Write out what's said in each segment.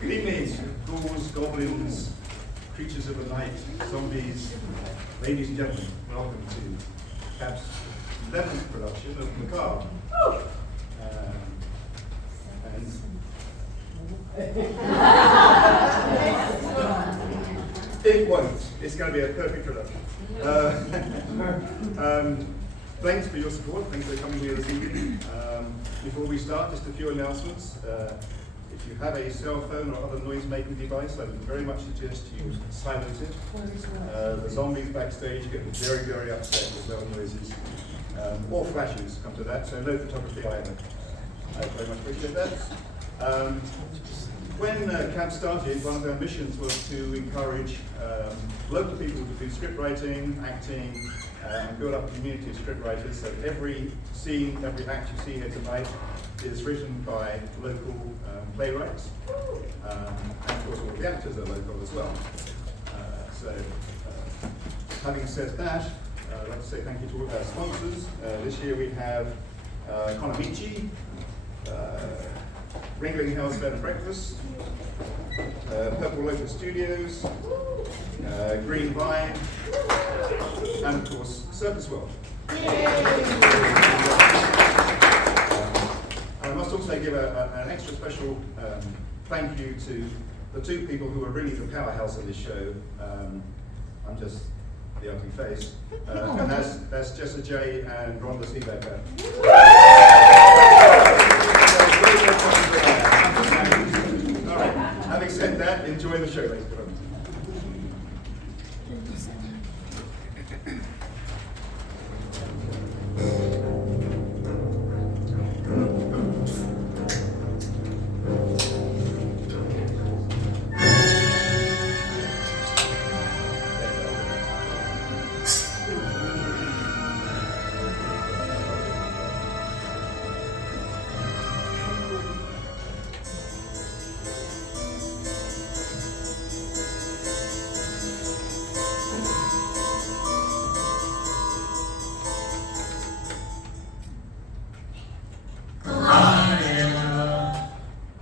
Evenings, ghouls, goblins, creatures of the night, zombies. Ladies and gentlemen, welcome to MaCABre's 11th production of MaCABre. It won't. It's going to be a perfect production. Thanks for your support. Thanks for coming here this evening. Before we start, just a few announcements. If you have a cell phone or other noise-making device, I would very much suggest you silence it. The zombies backstage get very, very upset with loud noises. Or flashes come to that, so no photography either. I very much appreciate that. When CAB started, one of our missions was to encourage local people to do script writing, acting, and build up a community of script writers. So every scene, every act you see here tonight is written by local playwrights. And of course all the actors are local as well. Having said that, I'd like to say thank you to all of our sponsors. This year we have Konamichi, Ringling House Bed and Breakfast, Purple Lotus Studios, Green Vine, and of course Circus World. I must also give an extra special thank you to the two people who are really the powerhouse of this show. I'm just the ugly face, and that's Jessa J and Rhonda Seebecker. All right, having said that, enjoy the show, ladies and gentlemen.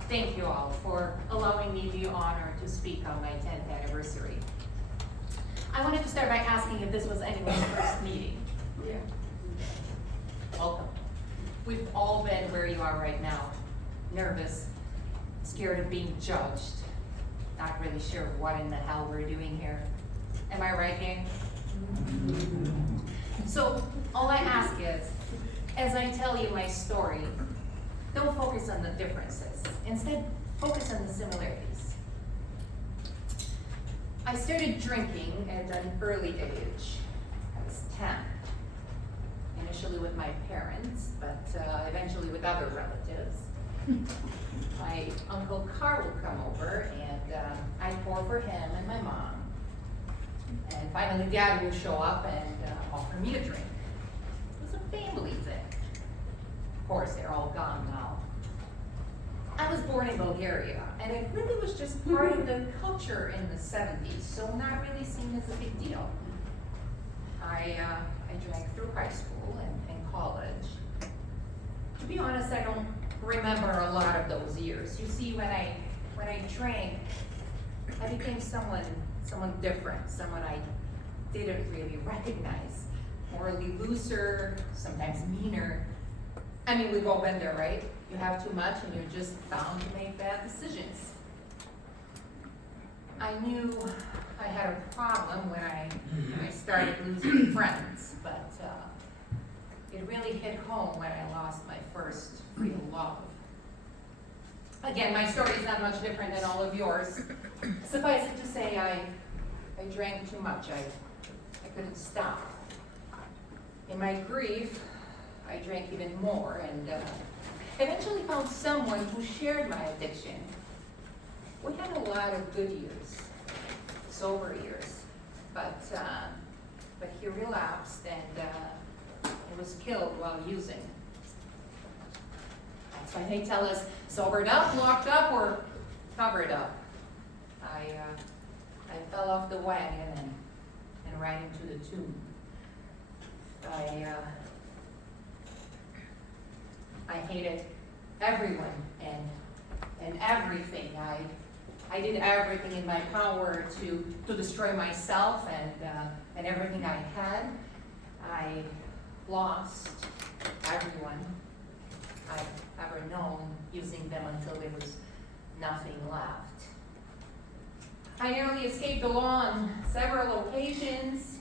Thank you all for allowing me the honor to speak on my 10th anniversary. I wanted to start by asking if this was anyone's first meeting. Yeah. Welcome. We've all been where you are right now. Nervous, scared of being judged, not really sure what in the hell we're doing here. Am I right, gang? So all I ask is, as I tell you my story, don't focus on the differences. Instead, focus on the similarities. I started drinking at an early age. I was 10. Initially with my parents, but eventually with other relatives. My Uncle Carl would come over and I'd pour for him and my mom. And finally Dad would show up and offer me a drink. It was a family thing. Of course, they're all gone now. I was born in Bulgaria, and it really was just part of the culture in the 70s, so not really seen as a big deal. I drank through high school and college. To be honest, I don't remember a lot of those years. You see, when I drank, I became someone different, someone I didn't really recognize. Morally looser, sometimes meaner. I mean, we've all been there, right? You have too much and you're just bound to make bad decisions. I knew I had a problem when I started losing friends, but it really hit home when I lost my first real love. Again, my story is not much different than all of yours. Suffice it to say, I drank too much. I couldn't stop. In my grief, I drank even more and eventually found someone who shared my addiction. We had a lot of good years, sober years, but he relapsed and he was killed while using. That's why they tell us sobered up, locked up, or covered up. I fell off the wagon and right into the tomb. I I hated everyone and everything. I did everything in my power to destroy myself and everything I had. I lost everyone I've ever known, using them until there was nothing left. I nearly escaped the law on several occasions,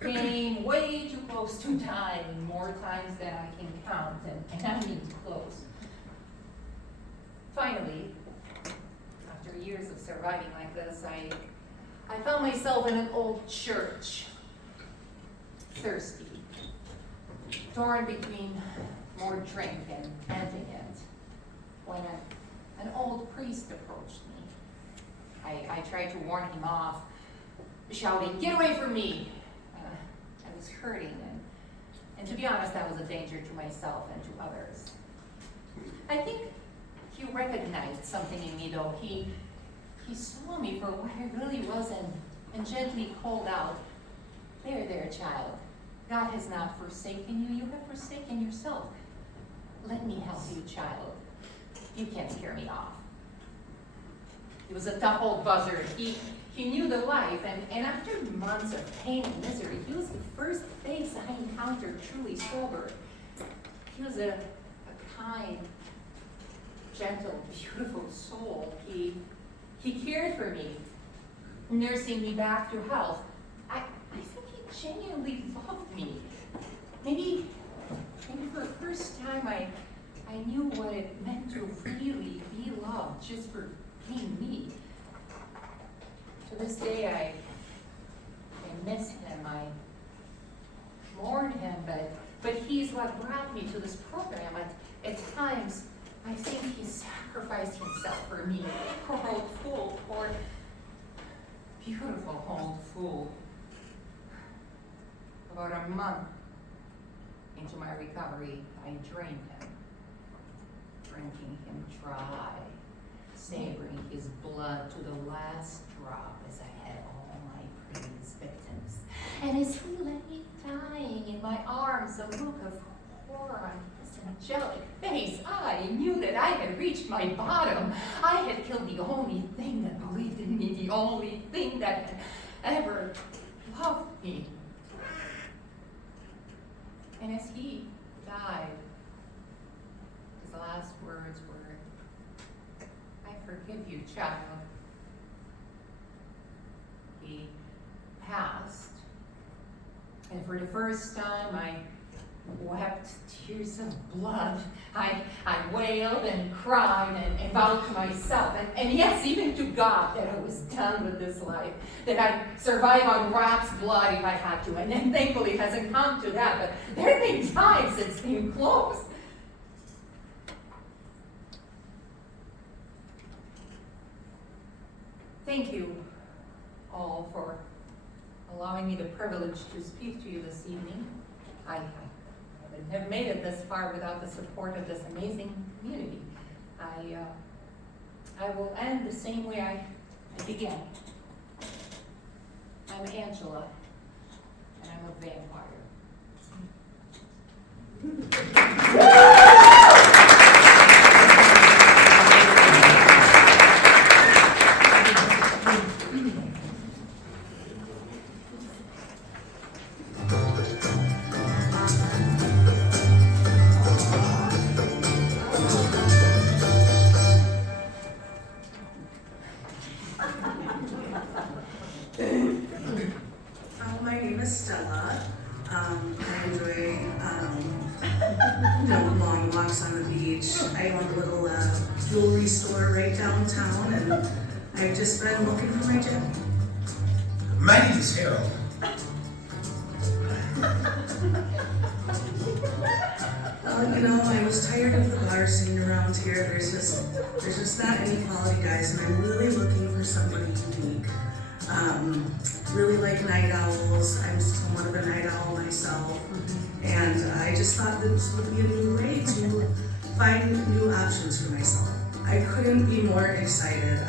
came way too close to dying, more times than I can count, and I mean close. Finally, after years of surviving like this, I found myself in an old church, thirsty, torn between more drink and ending it, when an old priest approached me. I tried to warn him off, shouting, "Get away from me!" I was hurting, and to be honest, I was a danger to myself and to others. I think he recognized something in me, though. He saw me for what I really was and gently called out, there, child. God has not forsaken you. You have forsaken yourself. Let me help you, child. You can't scare me off." He was a tough old buzzard. He knew the life, and after months of pain and misery, he was the first face I encountered truly sober. He was a kind, gentle, beautiful soul. He cared for me, nursing me back to health. I think he genuinely loved me. Maybe for the first time I knew what it meant to really be loved, just for being me. To this day, I miss him, I mourn him, but he's what brought me to this program. At times, I think he sacrificed himself for me. Poor old fool, poor, beautiful old fool. About a month into my recovery, I drained him, drinking him dry, savoring his blood to the last drop as I had all my previous victims. And as he lay dying in my arms, a look of horror on his angelic face, I knew that I had reached my bottom. I had killed the only thing that believed in me, the only thing that had ever loved me. And as he died, his last words were, "I forgive you, child." He passed, and for the first time I wept tears of blood. I wailed and cried and vowed to myself, and yes, even to God, that I was done with this life, that I'd survive on rat's blood if I had to, and then thankfully it hasn't come to that, but there have been times it's been close. Thank you all for allowing me the privilege to speak to you this evening. I wouldn't have made it this far without the support of this amazing community. I will end the same way I began. I'm Angela, and I'm a vampire. My name is Stella. I enjoy long walks on the beach. I own a little jewelry store right downtown, and I've just been looking for my gym. My name is Harold. I was tired of the bar scene around here. There's just not any quality guys, and I'm really looking for somebody unique. Really like night owls. I'm somewhat of a night owl myself, and I just thought that this would be a new way to find new options for myself. I couldn't be more excited.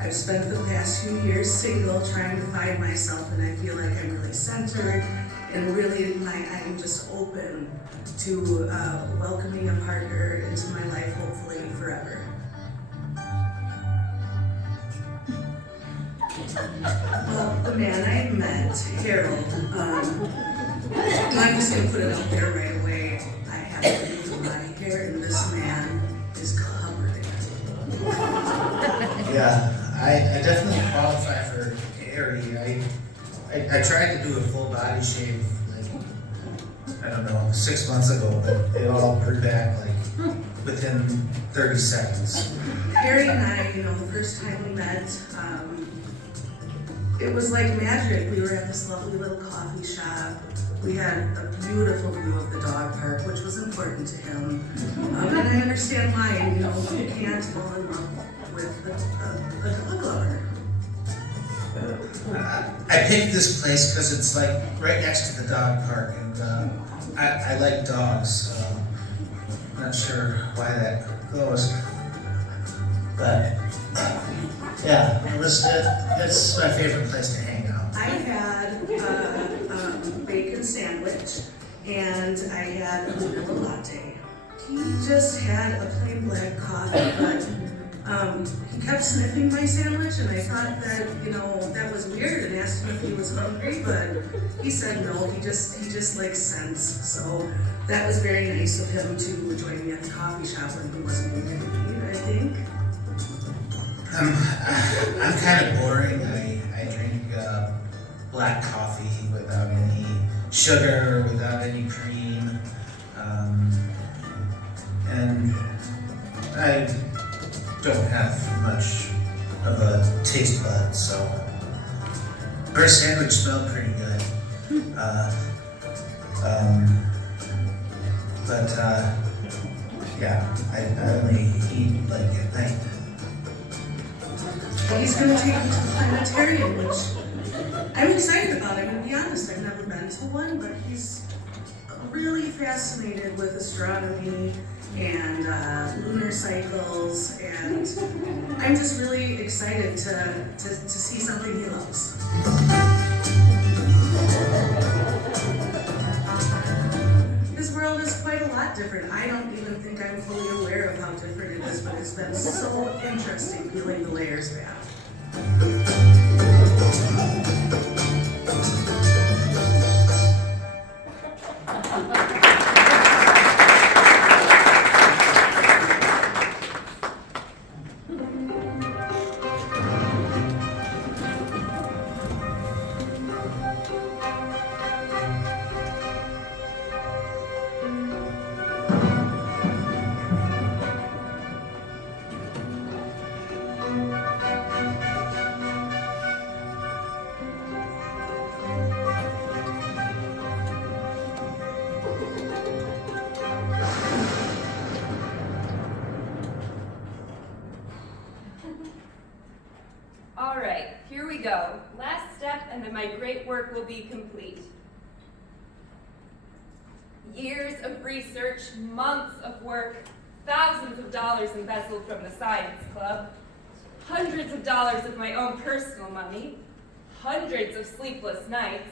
I've spent the past few years single, trying to find myself, and I feel like I'm really centered and really I'm just open to welcoming a partner into my life, hopefully forever. Well, the man I met, Harold, I'm just gonna put it out there right away. I have beautiful body hair, and this man is covered in it. Yeah, I definitely qualify for hairy. I tried to do a full body shave, like, I don't know, 6 months ago, but it all grew back like within 30 seconds. Harry and I, the first time we met, it was like magic. We were at this lovely little coffee shop. We had a beautiful view of the dog park, which was important to him. And I understand why, you can't fall in love with a dog lover. I picked this place because it's like right next to the dog park, and I like dogs, so I'm not sure why that goes. But yeah, it's my favorite place to hang out. I had a bacon sandwich and I had a vanilla latte. He just had a plain black coffee, but he kept sniffing my sandwich, and I thought that, that was weird, and asked him if he was hungry, but he said no, he just likes scents. So that was very nice of him to join me at the coffee shop when he wasn't even eating, I think. I'm kind of boring. I drink black coffee without any sugar, without any cream, and I don't have much of a taste bud, so our sandwich smelled pretty good. Yeah, I only eat like at night. He's going to take me to the planetarium, which I'm excited about. I'm going to be honest, I've never been to one, but he's really fascinated with astronomy and lunar cycles, and I'm just really excited to see something he loves. His world is quite a lot different. I don't even think I'm fully aware of how different it is, but it's been so interesting peeling the layers back. All right, here we go. Last step, and then my great work will be complete. Years of research, months of work, thousands of dollars embezzled from the science club, hundreds of dollars of my own personal money, hundreds of sleepless nights,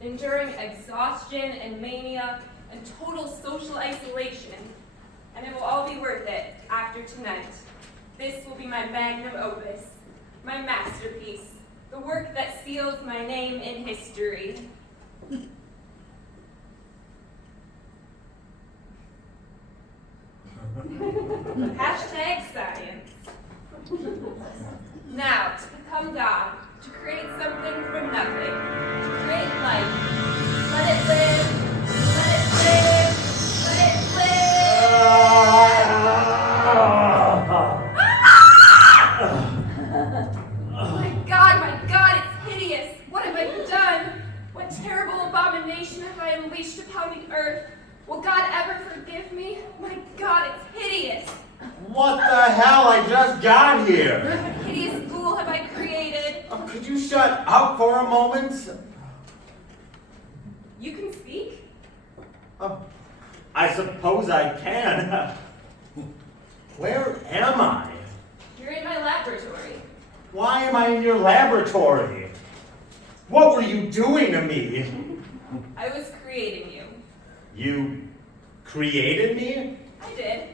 enduring exhaustion and mania and total social isolation, and it will all be worth it after tonight. This will be my magnum opus, my masterpiece, the work that seals my name in history. Hashtag science. Now, to become God, to create something from nothing, to create life. Let it live, let it live, let it live. My God, it's hideous. What have I done? What terrible abomination have I unleashed upon the earth? Will God ever forgive me? My God, it's hideous. What the hell? I just got here. What hideous ghoul have I created? Oh, could you shut up for a moment? You can speak? Oh, I suppose I can. Where am I? You're in my laboratory. Why am I in your laboratory? What were you doing to me? I was creating you. You created me? I did.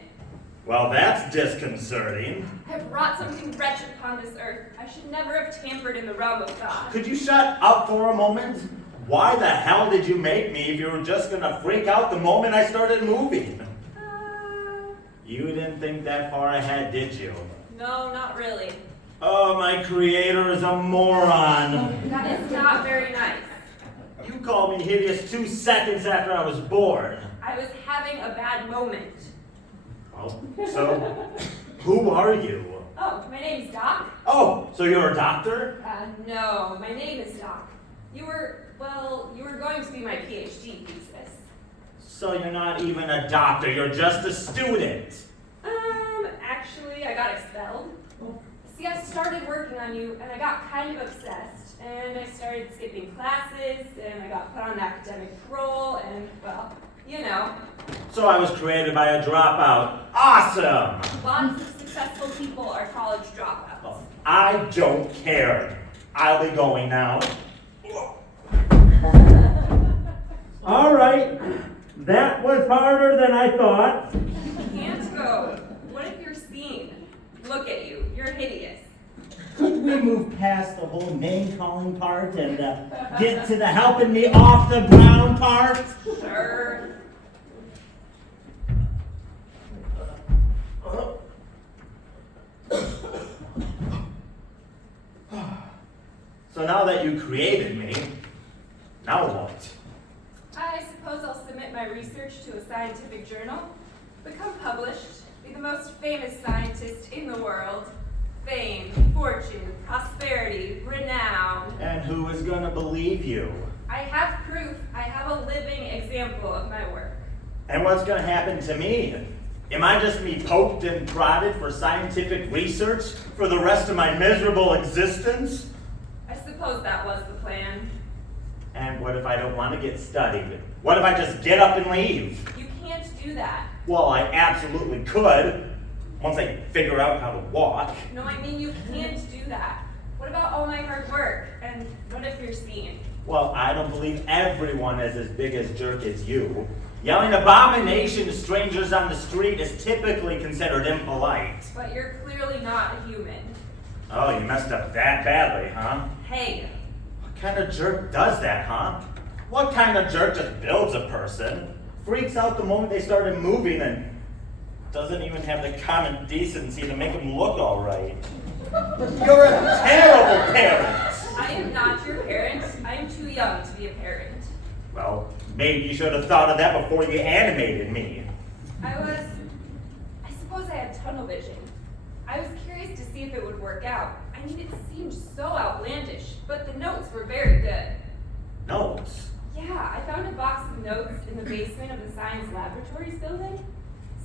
Well, that's disconcerting. I brought something wretched upon this earth. I should never have tampered in the realm of God. Could you shut up for a moment? Why the hell did you make me if you were just gonna freak out the moment I started moving? You didn't think that far ahead, did you? No, not really. Oh, my creator is a moron. That is not very nice. You called me hideous 2 seconds after I was born. I was having a bad moment. Well, so, who are you? Oh, my name's Doc. Oh, so you're a doctor? No, my name is Doc. You were going to be my PhD thesis. So you're not even a doctor, you're just a student. Actually, I got expelled. See, I started working on you, and I got kind of obsessed, and I started skipping classes, and I got put on academic parole, and, well, you know. So I was created by a dropout. Awesome! Lots of successful people are college dropouts. I don't care. I'll be going now. All right. That was harder than I thought. You can't go. What if you're seen? Look at you. You're hideous. Could we move past the whole name calling part and get to the helping me off the ground part? Sure. So now that you created me, now what? I suppose I'll submit my research to a scientific journal, become published, be the most famous scientist in the world. Fame, fortune, prosperity, renown. And who is gonna believe you? I have proof. I have a living example of my work. And what's gonna happen to me? Am I just to be poked and prodded for scientific research for the rest of my miserable existence? I suppose that was the plan. And what if I don't want to get studied? What if I just get up and leave? You can't do that. Well, I absolutely could, once I figure out how to walk. No, I mean you can't do that. What about all my hard work? And what if you're seen? Well, I don't believe everyone is as big as jerk as you. Yelling abomination to strangers on the street is typically considered impolite. But you're clearly not a human. Oh, you messed up that badly, huh? Hey, What kind of jerk does that, huh? What kind of jerk just builds a person, freaks out the moment they started moving, and doesn't even have the common decency to make them look all right? You're a terrible parent! I am not your parent. I am too young to be a parent. Well, maybe you should have thought of that before you animated me. I suppose I had tunnel vision. I was curious to see if it would work out. I mean, it seemed so outlandish, but the notes were very good. Notes? Yeah, I found a box of notes in the basement of the Science Laboratories building.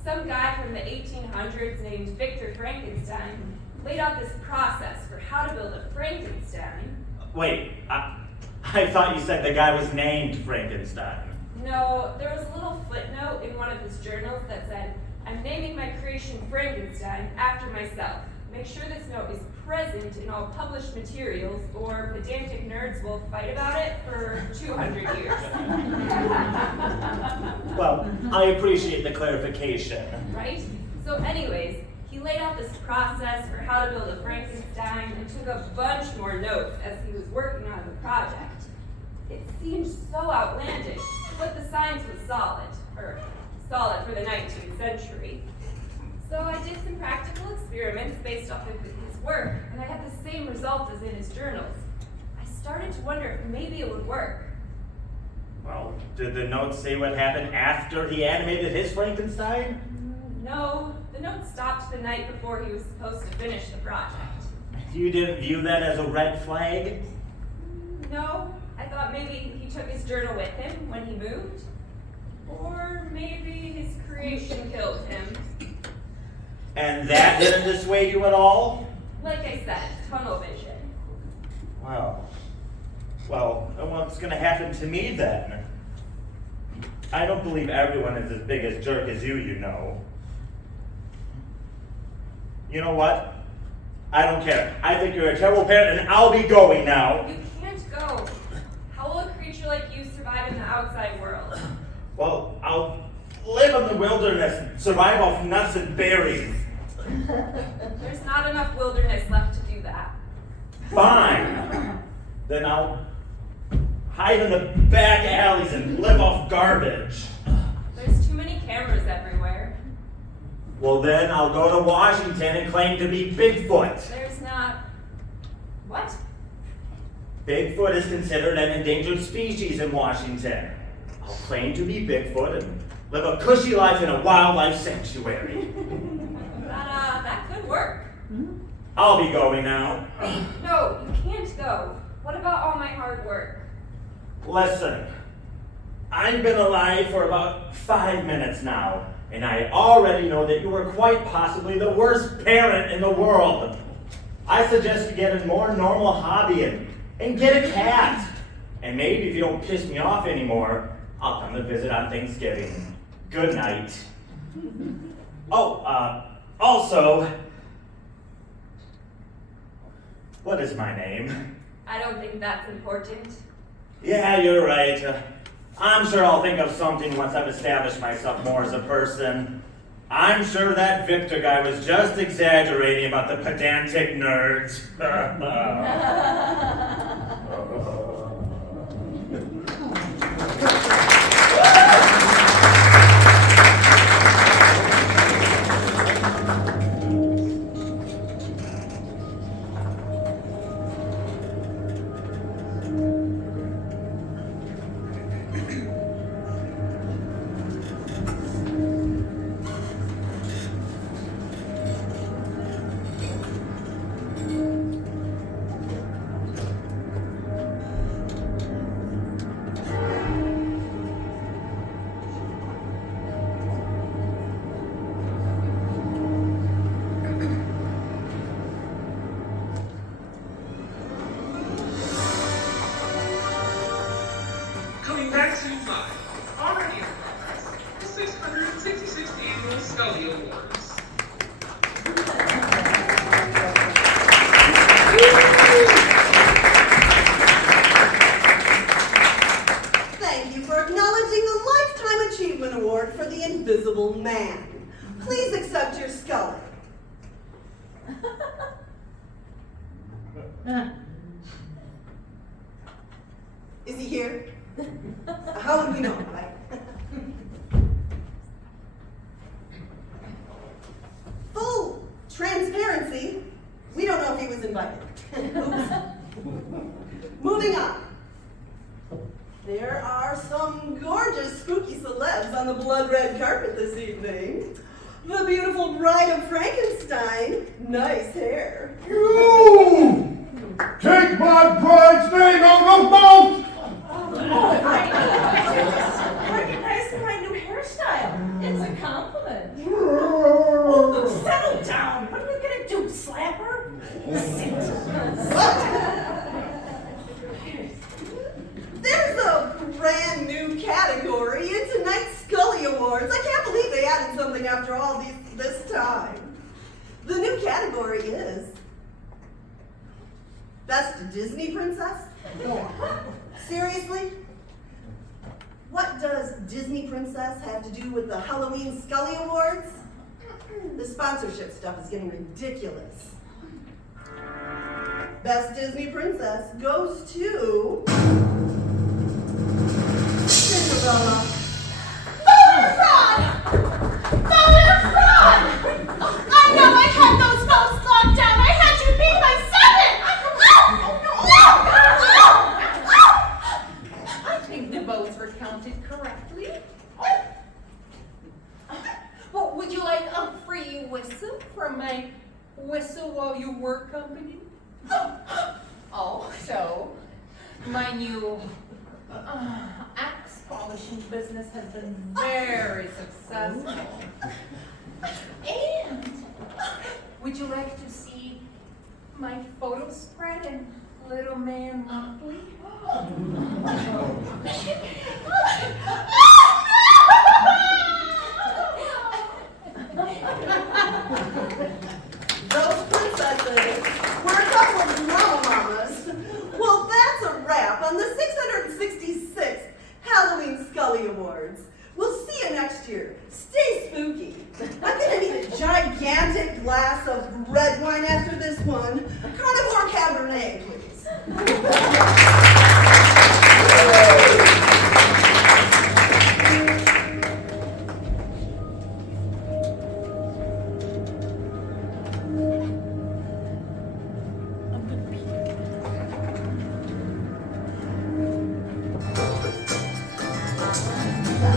Some guy from the 1800s named Victor Frankenstein laid out this process for how to build a Frankenstein. Wait, I thought you said the guy was named Frankenstein. No, there was a little footnote in one of his journals that said, "I'm naming my creation Frankenstein after myself. Make sure this note is present in all published materials, or pedantic nerds will fight about it for 200 years. Well, I appreciate the clarification. Right? So anyways, he laid out this process for how to build a Frankenstein and took a bunch more notes as he was working on the project. It seemed so outlandish, but the science was solid for the 19th century. So I did some practical experiments based off of his work, and I had the same results as in his journals. I started to wonder if maybe it would work. Well, did the notes say what happened after he animated his Frankenstein? No, the note stopped the night before he was supposed to finish the project. You didn't view that as a red flag? No, I thought maybe he took his journal with him when he moved. Or maybe his creation killed him. And that didn't dissuade you at all? Like I said, tunnel vision. Well, what's gonna happen to me then? I don't believe everyone is as big a jerk as you know. You know what? I don't care. I think you're a terrible parent and I'll be going now. You can't go. outside world? Well, I'll live in the wilderness and survive off nuts and berries. There's not enough wilderness left to do that. Fine. Then I'll hide in the back alleys and live off garbage. There's too many cameras everywhere. Well, then I'll go to Washington and claim to be Bigfoot. There's not... What? Bigfoot is considered an endangered species in Washington. I'll claim to be Bigfoot and live a cushy life in a wildlife sanctuary. That could work. I'll be going now. Wait, no, you can't go. What about all my hard work? Listen, I've been alive for about 5 minutes now, and I already know that you are quite possibly the worst parent in the world. I suggest you get a more normal hobby and get a cat. And maybe if you don't piss me off anymore, I'll come to visit on Thanksgiving. Good night. Oh, also, what is my name? I don't think that's important. Yeah, you're right. I'm sure I'll think of something once I've established myself more as a person. I'm sure that Victor guy was just exaggerating about the pedantic nerds. Coming back to 5, already in progress, the 666th Annual Scully Awards. Thank you for acknowledging the Lifetime Achievement Award for the Invisible Man. Please accept your Scully. Is he here? How would we know, right? Full transparency, we don't know if he was invited. Oops. Moving on. There are some gorgeous, spooky celebs on the blood red carpet this evening. The beautiful Bride of Frankenstein, nice hair. You! Take my bride's name out of mouth! Recognizing my new hairstyle. It's a compliment. Oh, Settle down. What are we gonna do? Slap her? There's a brand new category in tonight's Scully Awards. I can't believe they added something after all this time. The new category is Best Disney Princess? Seriously? What does Disney Princess have to do with the Halloween Scully Awards? The sponsorship stuff is getting ridiculous. Best Disney Princess goes to Cinderella. Voter fraud! Voter fraud! I know I had those votes locked down. I had you beat by 7! I think the votes were counted correctly. Well, would you like a free whistle from my Whistle While You Work company? Also, my new axe polishing business has been very successful. And would you like to see my photo spread in Little Man Monthly? Those princesses were a couple of drama mamas. Well, that's a wrap on the 666th Halloween I'm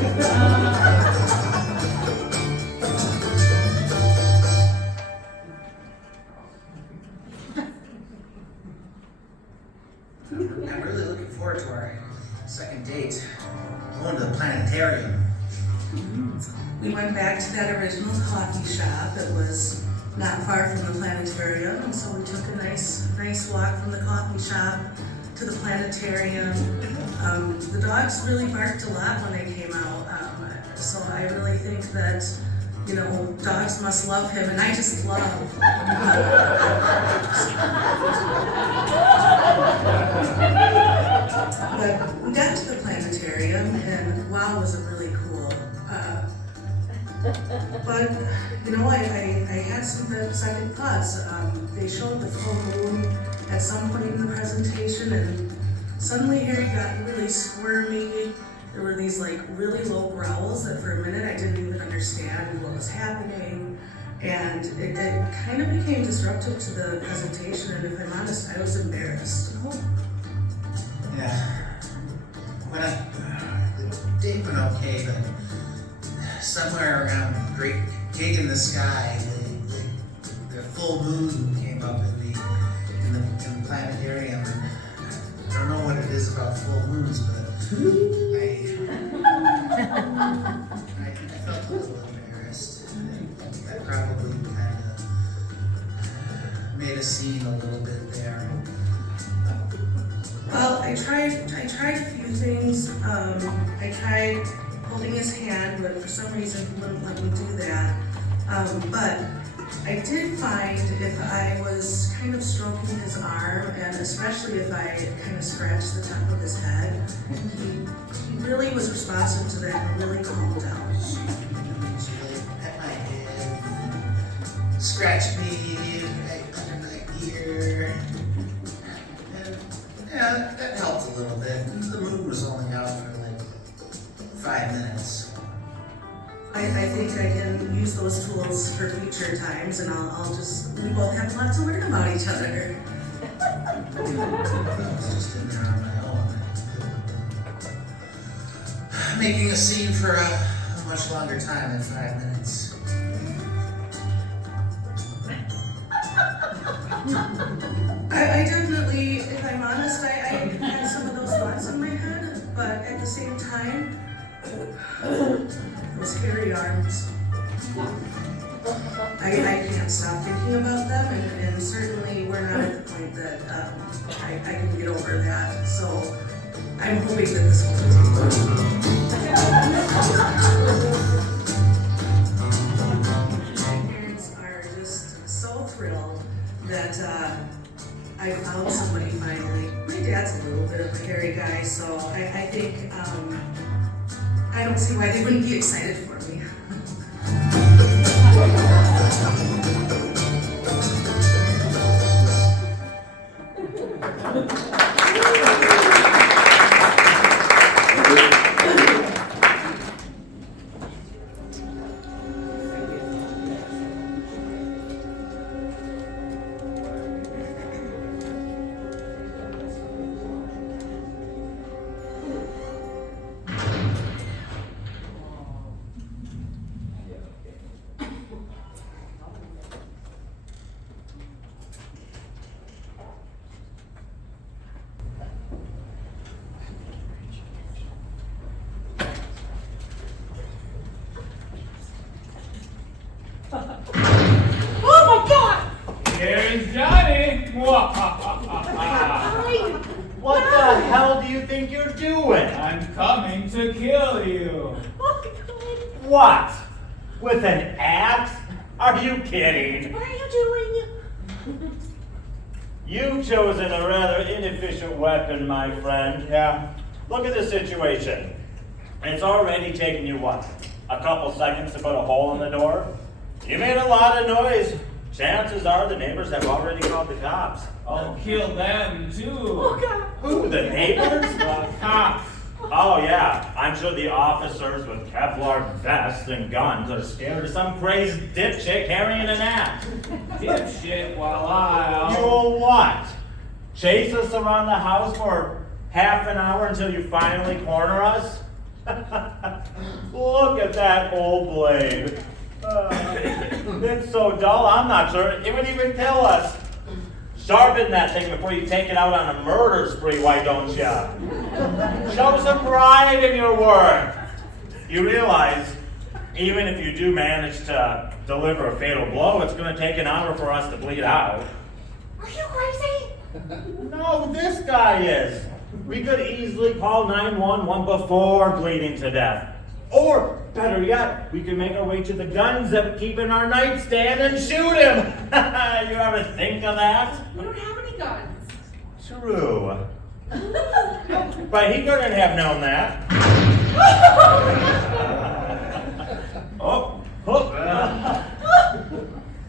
really looking forward to our second date. Going to the planetarium. We went back to that original coffee shop. It was not far from the planetarium, and so we took a nice walk from the coffee shop to the planetarium. The dogs really barked a lot when they came out, so I really think that, you know, dogs must love him, and I just love. But we got to the planetarium, and wow, was it really cool. But, you know, I had some second thoughts. They showed the full moon at some point in the presentation, and suddenly Harry got really squirmy. There were these like really low growls that for a minute I didn't even understand what was happening. And it kind of became disruptive to the presentation, and if I'm honest, I was embarrassed. Yeah. The date went okay, but somewhere around the great gig in the sky, the full moon came up in the planetarium. I don't know what it is about full moons, but I felt a little embarrassed. I probably kind of made a scene a little bit there. Well, I tried a few things. I tried holding his hand, but for some reason he wouldn't let me do that. But I did find if I was kind of stroking his arm, and especially if I kind of scratched the top of his head, he really was responsive to that and really calmed down. She really pet my head, scratched me under my ear. And yeah, that helped a little bit. The moon was only out for like 5 minutes. I think I can use those tools for future times, and we both have a lot to learn about each other. I was just in there on my own. Making a scene for a much longer time than 5 minutes. I definitely, if I'm honest, I had some of those thoughts in my head, but at the same time, those hairy arms, I can't stop thinking about them, and certainly we're not at the point that I can get over that, so I'm hoping that this will continue. My parents are just so thrilled that I found somebody finally. My dad's a little bit of a hairy guy, so I think I don't see why they wouldn't be excited for me. Oh my God! Here's Johnny! What the hell do you think you're doing? I'm coming to kill you. What? With an axe? Are you kidding? What are you doing? You've chosen a rather inefficient weapon, my friend. Yeah. Look at the situation. It's already taken you, what, a couple seconds to put a hole in the door? You made a lot of noise. Chances are the neighbors have already called the cops. I'll kill them too. Oh God! Who, the neighbors? The cops. Oh yeah, I'm sure the officers with Kevlar vests and guns are scared of some crazy dipshit carrying an axe. Dipshit while I'll... You'll what? Chase us around the house for half an hour until you finally corner us? Look at that old blade. It's so dull, I'm not sure it would even kill us. Sharpen that thing before you take it out on a murder spree, why don't ya? Show some pride in your work. You realize, even if you do manage to deliver a fatal blow, it's going to take an hour for us to bleed out. Are you crazy? No, this guy is. We could easily call 911 before bleeding to death. Or, better yet, we could make our way to the guns that we keep in our nightstand and shoot him. You ever think of that? We don't have any guns. True. But he couldn't have known that.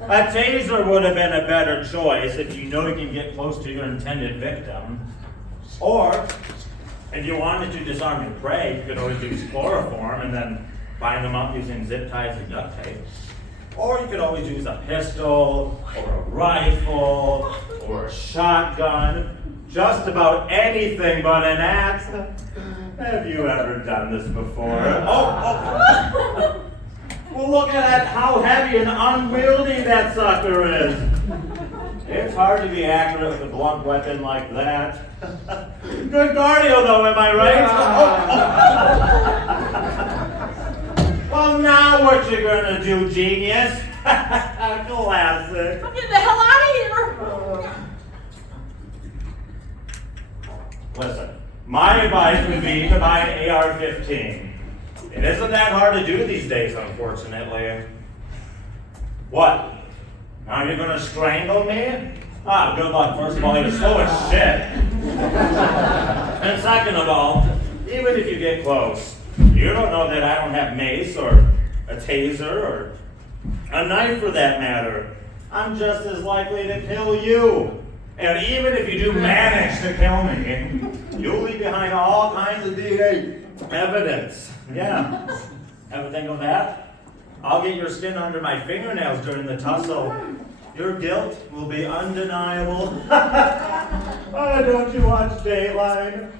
A taser would have been a better choice if you know you can get close to your intended victim. Or, if you wanted to disarm your prey, you could always use chloroform and then bind them up using zip ties and duct tape. Or you could always use a pistol, or a rifle, or a shotgun. Just about anything but an axe. Have you ever done this before? Well, look at how heavy and unwieldy that sucker is. It's hard to be accurate with a blunt weapon like that. Good cardio, though, am I right? Well, now what you gonna do, genius? Classic. I'm getting the hell out of here. Listen, my advice would be to buy an AR-15. It isn't that hard to do these days, unfortunately. What? Now you're gonna strangle me? Ah, good luck. First of all, you're slow as shit. And second of all, even if you get close, you don't know that I don't have mace or a taser or a knife for that matter. I'm just as likely to kill you. And even if you do manage to kill me, you'll leave behind all kinds of DNA evidence. Yeah. Ever think of that? I'll get your skin under my fingernails during the tussle. Your guilt will be undeniable. Oh, don't you watch Dateline?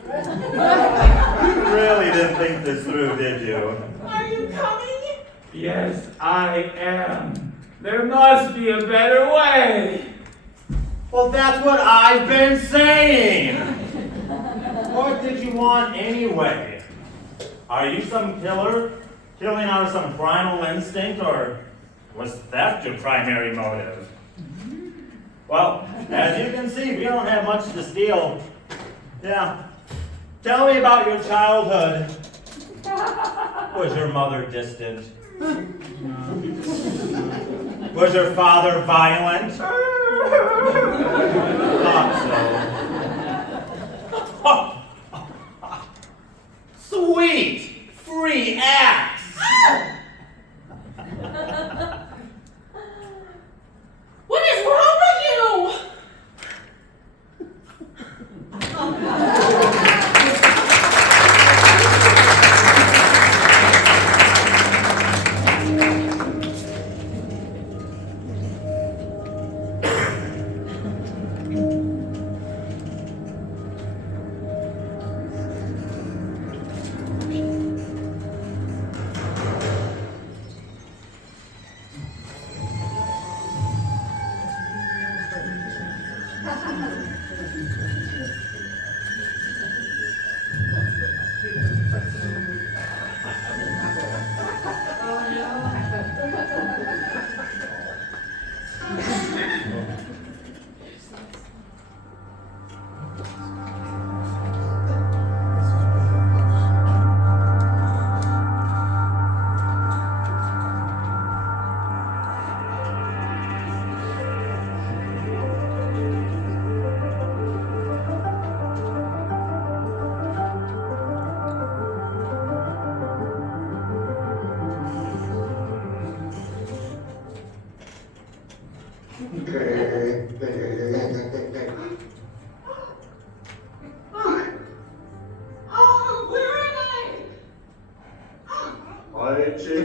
You really didn't think this through, did you? Are you coming? Yes, I am. There must be a better way. Well, that's what I've been saying. What did you want anyway? Are you some killer? Killing out of some primal instinct, or was theft your primary motive? Well, as you can see, we don't have much to steal. Yeah. Tell me about your childhood. Was your mother distant? Was your father violent? Thought so. Sweet! Free axe! What is wrong with you?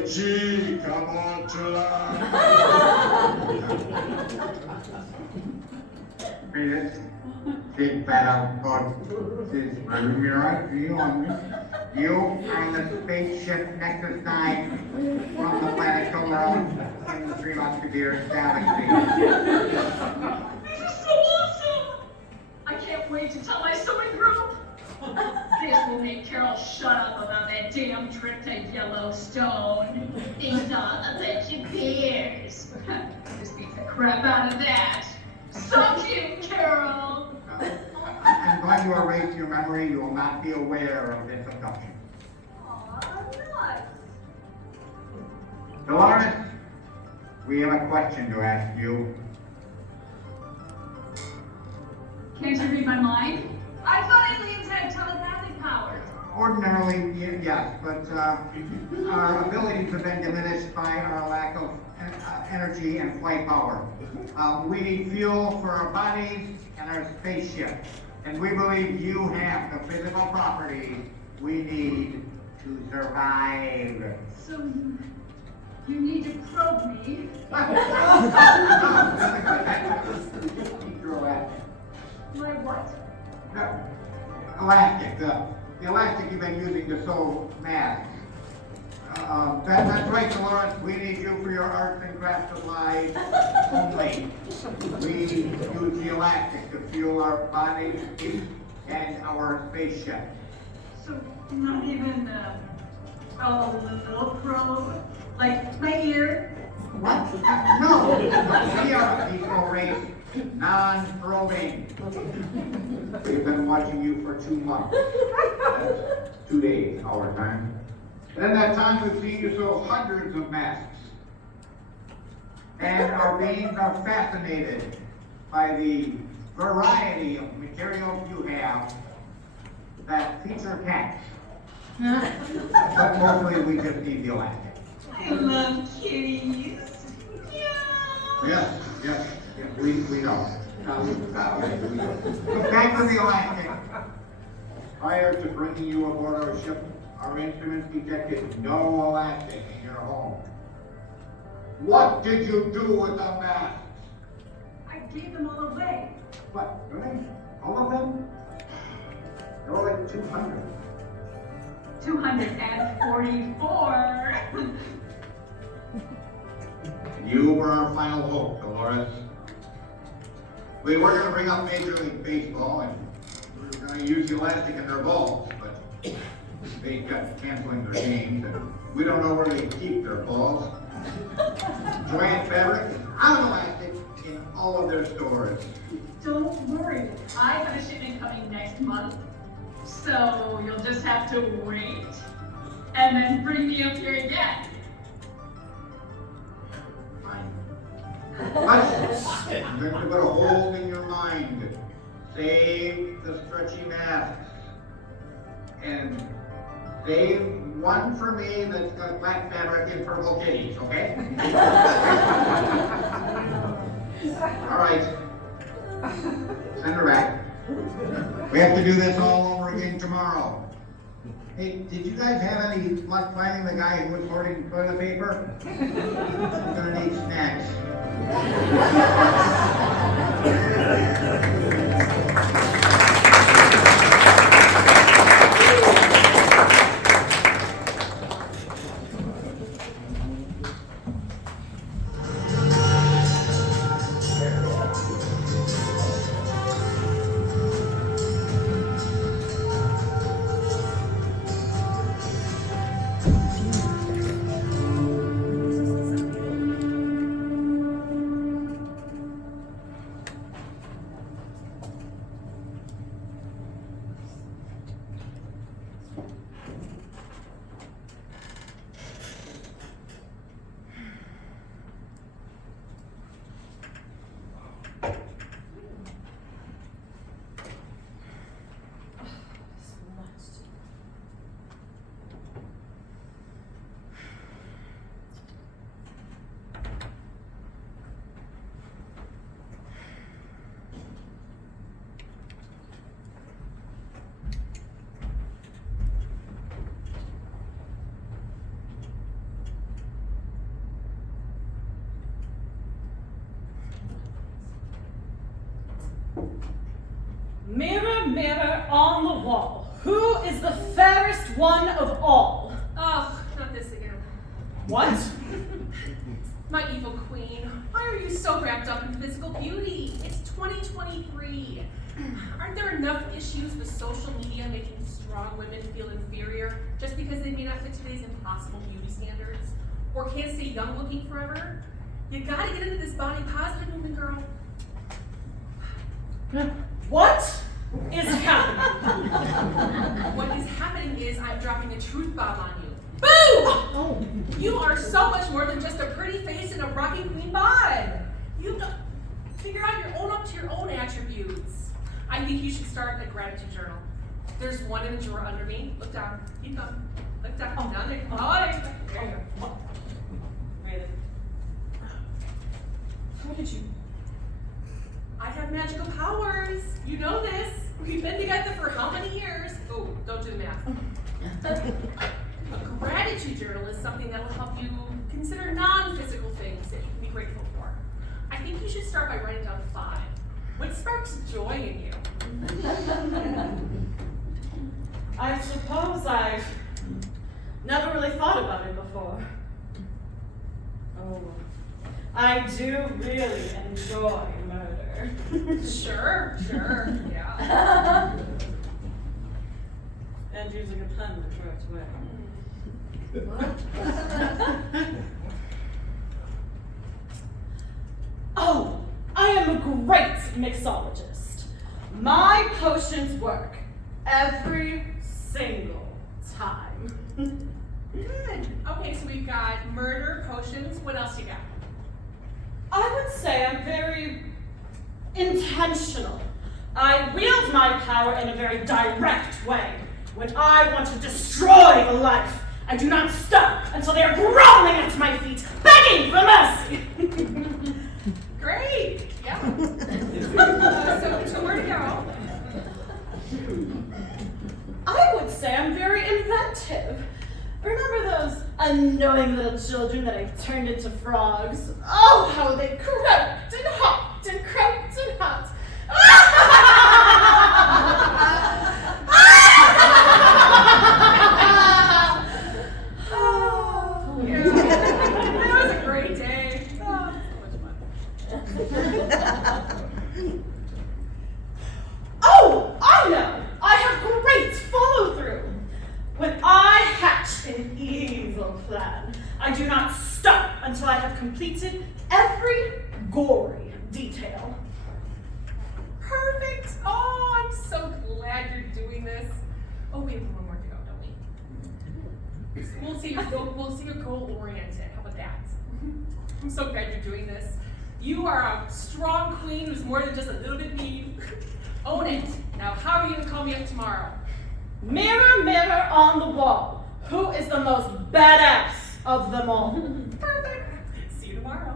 Gee, come on to life. big fat outdoor is proving me right. You are the spaceship exercise from the planet Solar in the Three Musketeers galaxy. This is so awesome! I can't wait to tell my sewing group. This will make Carol shut up about that damn trip to Yellowstone. They saw a bunch of bears. This beats the crap out of that. Suck it, Carol! I'm going to erase your memory. You will not be aware of this abduction. Aw, nuts. Dolores, we have a question to ask you. Can't you read my mind? I thought aliens had telepathic powers. Ordinarily, yes, but our abilities have been diminished by our lack of energy and flight power. We need fuel for our bodies and our spaceship, and we believe you have the physical properties we need to survive. So you need to probe me. My what? No, elastic, the elastic you've been using to sew masks. That's right, Dolores. We need you for your arts and crafts supplies only. We use the elastic to fuel our bodies and our spaceship. So not even a little probe? Like my ear? What? No! We are a peaceful race, non-probing. We've been watching you for 2 months. That's 2 days, our time. And in that time, we've seen you sew hundreds of masks. And our beings are fascinated by the variety of materials you have that feature cats. But mostly we just need the elastic. I love kitties. Yes, we know. Back to the elastic. Prior to bringing you aboard our ship, our instruments detected no elastic in your home. What did you do with the masks? I gave them all away. What, really? All of them? There were like 200. 244. You were our final hope, Dolores. We were going to bring up Major League Baseball and we were going to use the elastic in their balls, but they kept canceling their games and we don't know where they keep their balls. Joanne Fabric, out of elastic in all of their stores. Don't worry. I have a shipment coming next month. So you'll just have to wait and then bring me up here again. What? I'm going to put a hole in your mind. Save the stretchy masks. And save one for me that's got black fabric and purple kitties, okay? All right. Send her back. We have to do this all over again tomorrow. Hey, did you guys have any luck finding the guy who was hoarding toilet paper? I'm gonna need snacks. on the wall, who is the fairest one of all? Oh, not this again. What? My evil queen, why are you so wrapped up in physical beauty? It's 2023. Aren't there enough issues with social media making strong women feel inferior just because they may not fit today's impossible beauty standards? Or can't stay young looking forever? You gotta get into this body positive movement, girl. What is happening? What is happening is I'm dropping a truth bomb on you. Boom! Oh. You are so much more than just a pretty face and a rocking queen bod. You have to figure out your own up to your own attributes. I think you should start a gratitude journal. There's one in the drawer under me. Look down. Keep going. Look down. Oh. Down there. Oh, there you go. Really? How did you? I have magical powers. You know this. We've been together for how many years? Oh, don't do the math. A gratitude journal is something that will help you consider non-physical things that you can be grateful for. I think you should start by writing down 5. What sparks joy in you? I suppose I've never really thought about it before. Oh, I do really enjoy murder. Sure, yeah. And using a pen the correct way. Oh, I am a great mixologist. My potions work every single time. Good. Okay, so we've got murder, potions. What else you got? I would say I'm very intentional. I wield my power in a very direct way. When I want to destroy a life, I do not stop until they are groveling at my feet, begging for mercy. Great. Yeah. So where to go? I would say I'm very inventive. Remember those annoying little children that I turned into frogs? Oh, how they croaked and hopped and croaked and hopped. Yeah. That was a great day. Oh, so much fun. Oh, I know! I have great follow-through. When I hatch an evil plan, I do not stop until I have completed every gory detail. Perfect. Oh, I'm so glad you're doing this. Oh, we have one more to go, don't we? We'll see your goal oriented. How about that? I'm so glad you're doing this. You are a strong queen who's more than just a little bit mean. Own it. Now, how are you gonna call me up tomorrow? Mirror, mirror on the wall, who is the most badass of them all? Perfect. See you tomorrow.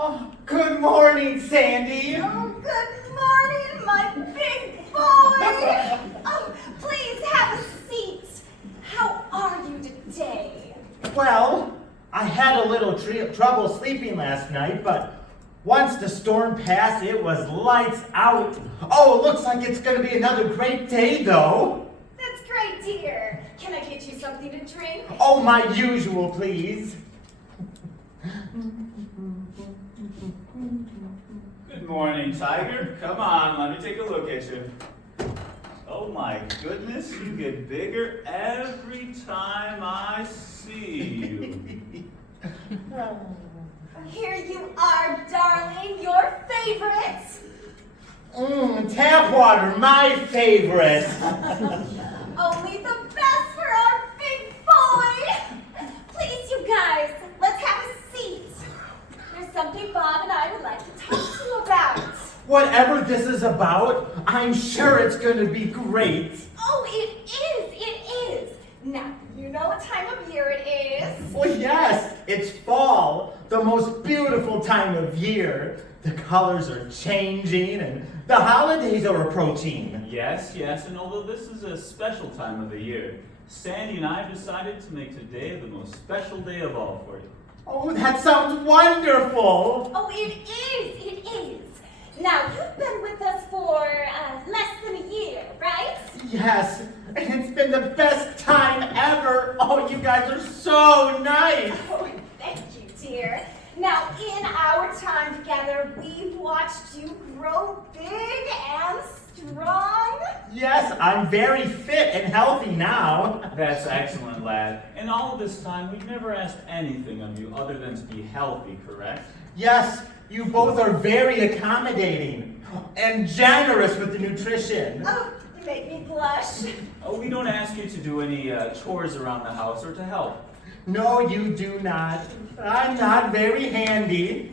Oh, good morning, Sandy. Oh, good morning, my big boy. Oh, please have a seat. How are you today? Well, I had a little trouble sleeping last night, but once the storm passed, it was lights out. Oh, it looks like it's going to be another great day, though. That's great, dear. Can I get you something to drink? Oh, my usual, please. Good morning, Tiger. Come on, let me take a look at you. Oh my goodness, you get bigger every time I see you. Here you are, darling, your favorite. Tap water, my favorite. Only the best for our big boy. Please, you guys, let's have a seat. There's something Bob and I would like to talk to you about. Whatever this is about, I'm sure it's going to be great. Oh, it is. Now, you know what time of year it is. Well, yes, it's fall, the most beautiful time of year. The colors are changing and the holidays are approaching. Yes, and although this is a special time of the year, Sandy and I have decided to make today the most special day of all for you. Oh, that sounds wonderful. Oh, it is. Now, you've been with us for less than a year, right? Yes, and it's been the best time ever. Oh, you guys are so nice. Oh, thank you, dear. Now, in our time together, we've watched you grow big and strong. Yes, I'm very fit and healthy now. That's excellent, lad. In all of this time, we've never asked anything of you other than to be healthy, correct? Yes, you both are very accommodating and generous with the nutrition. Oh, you make me blush. Oh, we don't ask you to do any chores around the house or to help. No, you do not. I'm not very handy.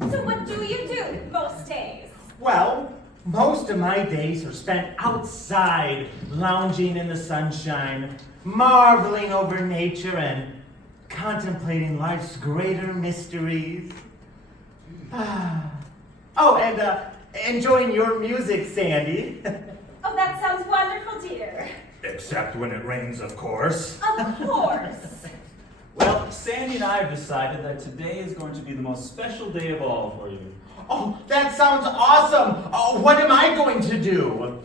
So what do you do most days? Well, most of my days are spent outside, lounging in the sunshine, marveling over nature and contemplating life's greater mysteries. Oh, and enjoying your music, Sandy. Oh, that sounds wonderful, dear. Except when it rains, of course. Of course. Well, Sandy and I have decided that today is going to be the most special day of all for you. Oh, that sounds awesome. Oh, what am I going to do?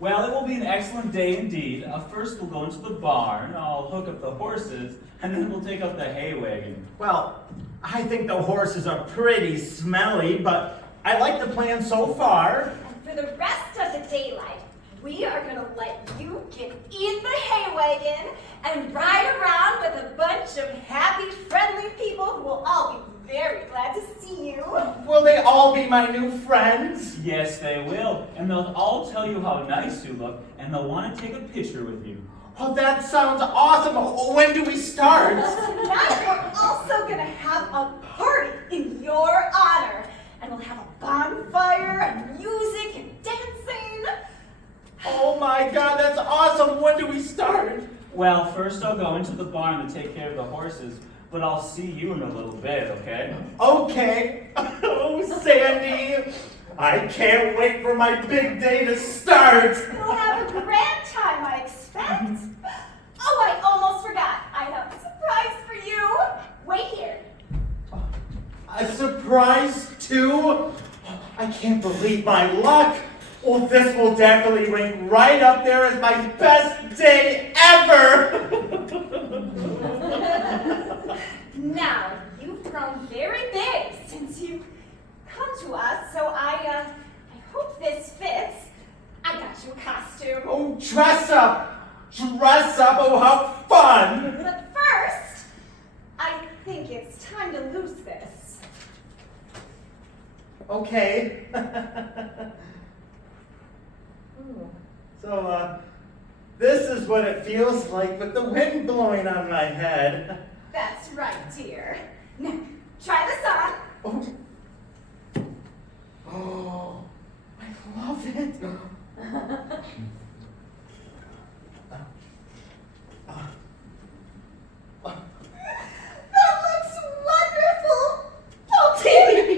Well, it will be an excellent day indeed. First, we'll go into the barn. I'll hook up the horses, and then we'll take up the hay wagon. Well, I think the horses are pretty smelly, but I like the plan so far. And for the rest of the daylight, we are going to let you get in the hay wagon and ride around with a bunch of happy, friendly people who will all be very glad to see you. Will they all be my new friends? Yes, they will. And they'll all tell you how nice you look, and they'll want to take a picture with you. Oh, that sounds awesome. When do we start? Tonight, we're also going to have a party in your honor. And we'll have a bonfire and music and dancing. Oh my God, that's awesome. When do we start? Well, first I'll go into the barn to take care of the horses, but I'll see you in a little bit, okay? Okay. Oh, Sandy, I can't wait for my big day to start. We'll have a grand time, I expect. Oh, I almost forgot. I have a surprise for you. Wait here. A surprise too? I can't believe my luck. Well, this will definitely rank right up there as my best day ever. Now, you've grown very big since you've come to us, so I hope this fits. I got you a costume. Oh, dress up. Dress up. Oh, how fun. But first, I think it's time to loose this. Okay. So, this is what it feels like with the wind blowing on my head. That's right, dear. Now, try this on. Oh, I love it. That looks wonderful! Oh, Timmy!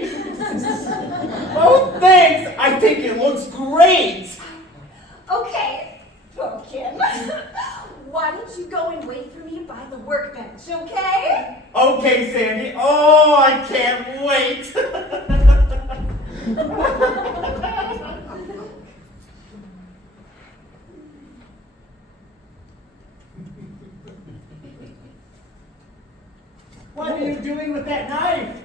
Oh, thanks. I think it looks great. Okay, Pumpkin. Why don't you go and wait for me by the workbench, okay? Okay, Sandy. Oh, I can't wait. What are you doing with that knife?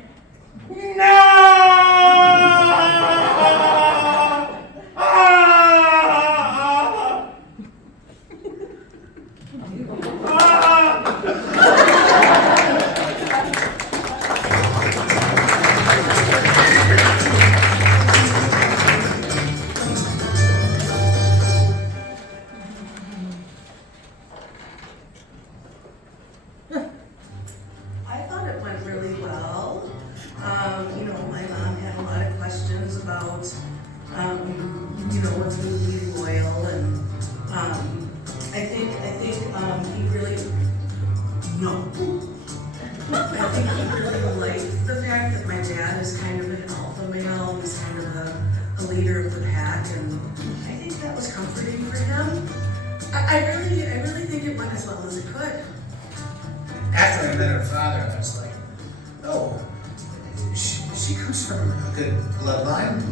questions about, what's new heating oil, and I think he really, no. I think he really liked the fact that my dad is kind of an alpha male, he's kind of a leader of the pack, and I think that was comforting for him. I really think it went as well as it could. After I met her father, I was like, oh, she comes from a good bloodline.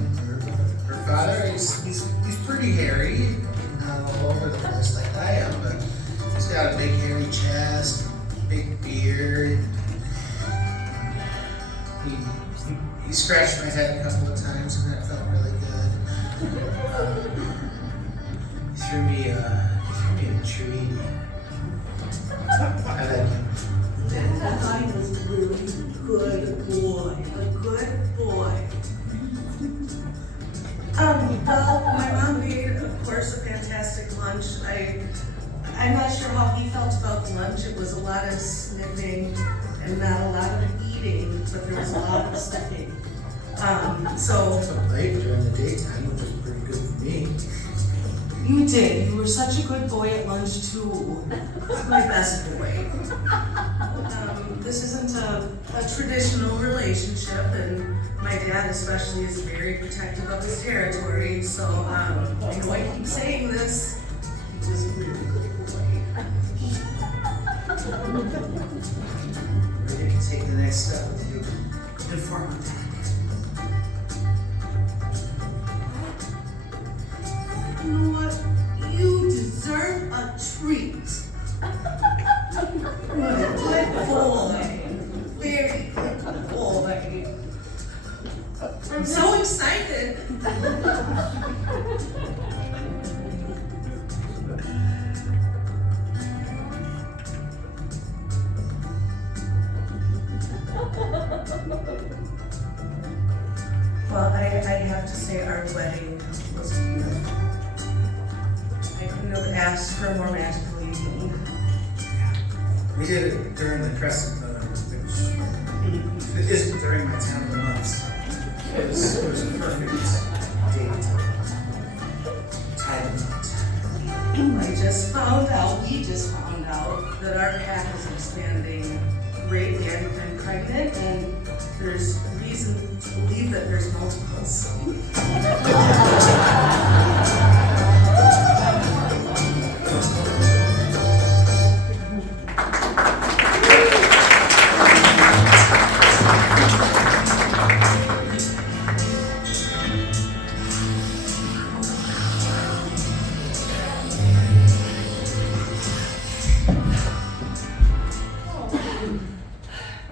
Her father, he's pretty hairy, not all over the place like I am, but he's got a big hairy chest, big beard. He scratched my head a couple of times, and that felt really good. He threw me a treat. I like him. I was a really good boy, a good boy. Well, my mom made, of course, a fantastic lunch. I'm not sure how he felt about the lunch. It was a lot of sniffing and not a lot of eating, but there was a lot of sniffing. So late during the daytime, which was pretty good for me. you did. You were such a good boy at lunch too. My best boy. This isn't a traditional relationship, and my dad especially is very protective of his territory. So I know I keep saying this. He was a really good boy. Ready to take the next step with you. Good for him. You know what? You deserve a treat. What a good boy. Very good boy. I'm so excited. Well, I have to say our wedding was beautiful. I couldn't have asked for a more magical evening. We did it during the crescent moon, which isn't during my 10 of the months. It was a perfect date. Time. We just found out that our pack is expanding greatly. I've been pregnant, and there's reason to believe that there's multiples.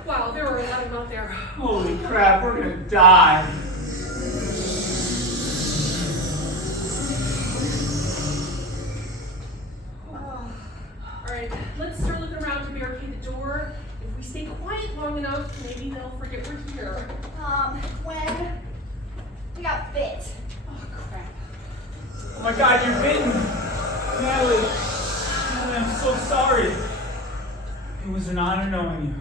Wow, there were a lot of them out there. Holy crap, we're gonna die. Alright, let's start looking around to barricade the door. If we stay quiet long enough, maybe they'll forget we're here. Gwen, we got bit. Oh, crap. Oh my god, you're bitten. Natalie, I'm so sorry. It was an honor knowing you.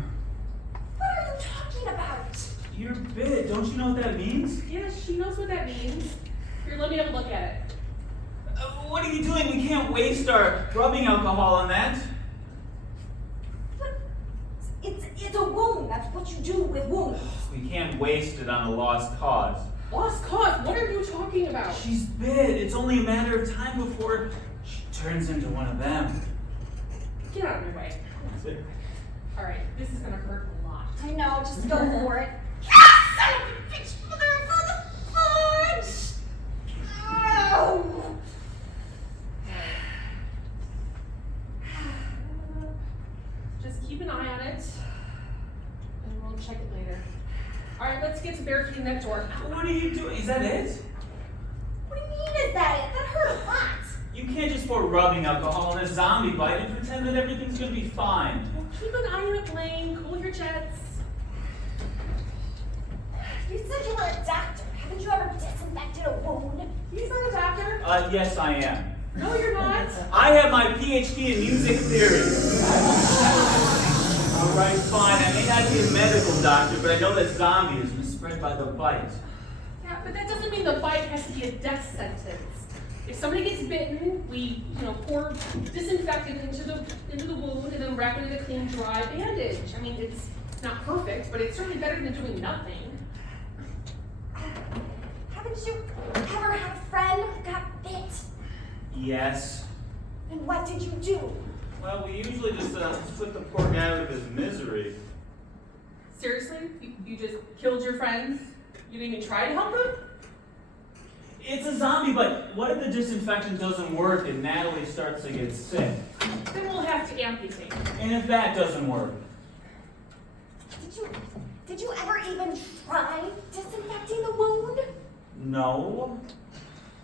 What are you talking about? You're bit. Don't you know what that means? Yeah, she knows what that means. Here, let me have a look at it. What are you doing? We can't waste our rubbing alcohol on that. But it's a wound. That's what you do with wounds. We can't waste it on a lost cause. Lost cause? What are you talking about? She's bit. It's only a matter of time before she turns into one of them. Get out of my way. Alright, this is gonna hurt a lot. I know, just go for it. Yes! Son of a bitch! Mother of the fudge! Ow! Just keep an eye on it, and we'll check it later. Alright, let's get to barricading that door. What are you doing? Is that it? What do you mean is that it? That hurt a lot. You can't just pour rubbing alcohol in a zombie bite and pretend that everything's gonna be fine. Well, keep an eye on it, Blaine. Cool your jets. You said you were a doctor. Haven't you ever disinfected a wound? He's not a doctor. Yes, I am. No, you're not. I have my PhD in music theory. All right, fine. I may not be a medical doctor, but I know that zombies are spread by the bite. Yeah, but that doesn't mean the bite has to be a death sentence. If somebody gets bitten, we, pour disinfectant into the wound and then wrap it in a clean, dry bandage. I mean, it's not perfect, but it's certainly better than doing nothing. Haven't you ever had a friend who got bit? Yes. And what did you do? Well, we usually just put the poor guy out of his misery. Seriously? You just killed your friends? You didn't even try to help them? It's a zombie, but what if the disinfectant doesn't work and Natalie starts to get sick? Then we'll have to amputate. And if that doesn't work? Did you ever even try disinfecting the wound? No.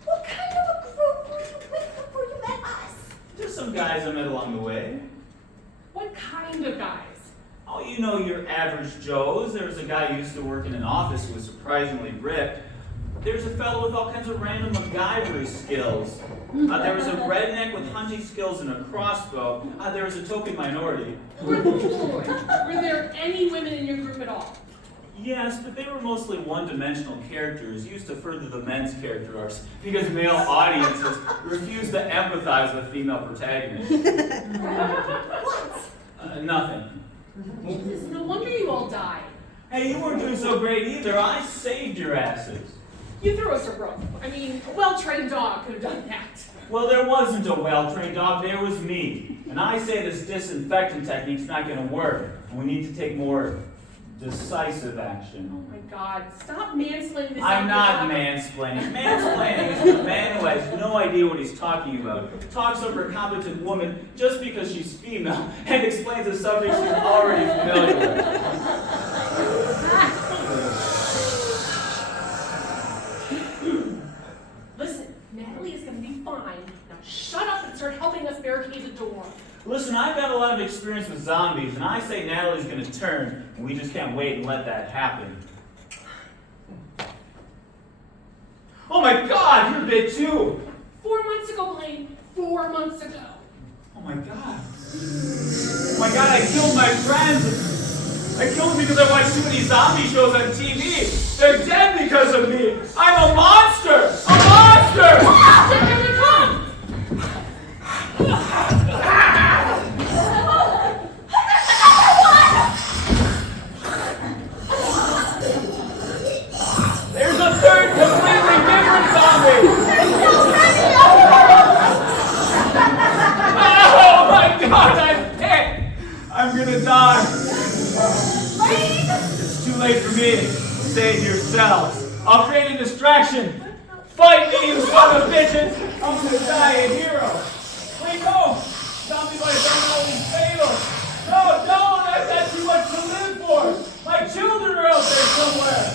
What kind of a group were you with before you met us? Just some guys I met along the way. What kind of guys? Oh, your average Joes. There's a guy who used to work in an office who was surprisingly ripped. There's a fellow with all kinds of random MaCABre skills. There was a redneck with hunting skills and a crossbow. There was a token minority. Were there any women in your group at all? Yes, but they were mostly one-dimensional characters used to further the men's character arcs because male audiences refuse to empathize with female protagonists. What? Nothing. No wonder you all died. Hey, you weren't doing so great either. I saved your asses. You threw us a rope. I mean, a well-trained dog could have done that. Well, there wasn't a well-trained dog. There was me. And I say this disinfectant technique's not going to work. And we need to take more decisive action. Oh my God, stop mansplaining this. I'm not mansplaining. Mansplaining is the man who has no idea what he's talking about. Talks over a competent woman just because she's female and explains a subject she's already familiar with. Listen, Natalie is going to be fine. Now shut up and start helping us barricade the door. Listen, I've got a lot of experience with zombies, and I say Natalie's going to turn, and we just can't wait and let that happen. Oh my God, you're bit too! 4 months ago, Blaine. 4 months ago. Oh my God. Oh my God, I killed my friends! I killed them because I watched too many zombie shows on TV! They're dead because of me! I'm a monster! A monster! Here they come! There's a third completely different zombie! Oh my God, I'm hit! I'm gonna die! It's too late for me. Save yourselves. I'll create a distraction. Fight me, you son of bitches! I'm gonna die a hero! Wait, no! Zombie bites aren't always fatal! No, I've got too much to live for! My children are out there somewhere!